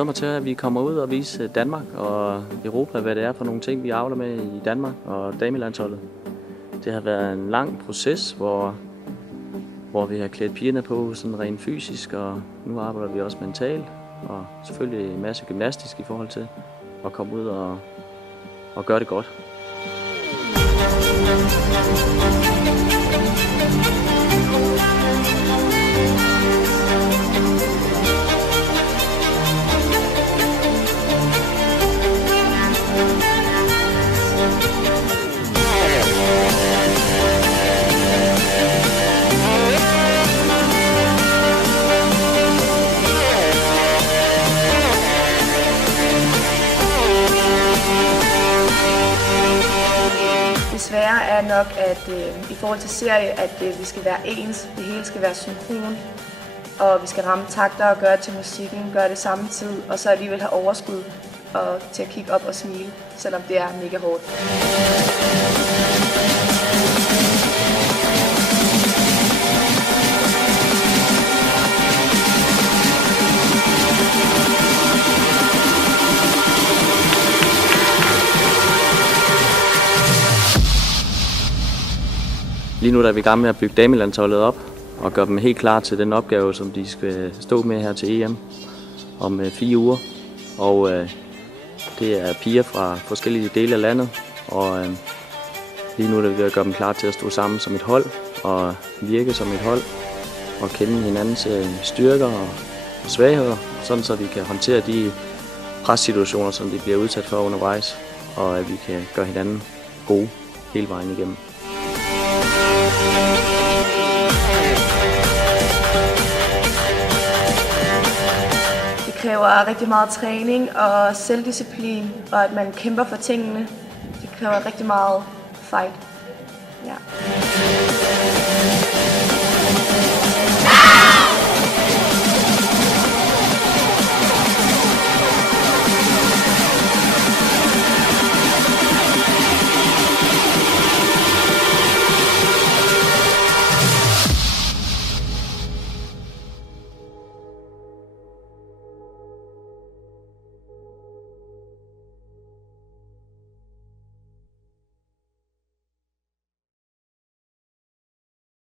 glæder mig til, at vi kommer ud og viser Danmark og Europa, hvad det er for nogle ting, vi avler med i Danmark og damelandsholdet. Det har været en lang proces, hvor vi har klædt pigerne på sådan rent fysisk, og nu arbejder vi også mentalt, og selvfølgelig en masse gymnastisk i forhold til at komme ud og gøre det godt. Det svære er nok, at i forhold til serie, at vi skal være ens, det hele skal være synkron, og vi skal ramme takter og gøre det til musikken, gøre det samme tid, og så alligevel have overskud og til at kigge op og smile, selvom det er mega hårdt. Lige nu er vi i gang med at bygge damelandsholdet op og gøre dem helt klar til den opgave, som de skal stå med her til EM om 4 uger. Og det er piger fra forskellige dele af landet, og lige nu er vi ved at gøre dem klar til at stå sammen som et hold og virke som et hold og kende hinandens styrker og svagheder, sådan så vi kan håndtere de pressituationer, som de bliver udsat for undervejs, og at vi kan gøre hinanden gode hele vejen igennem. Det kræver rigtig meget træning og selvdisciplin, og at man kæmper for tingene. Det kræver rigtig meget fight. Ja.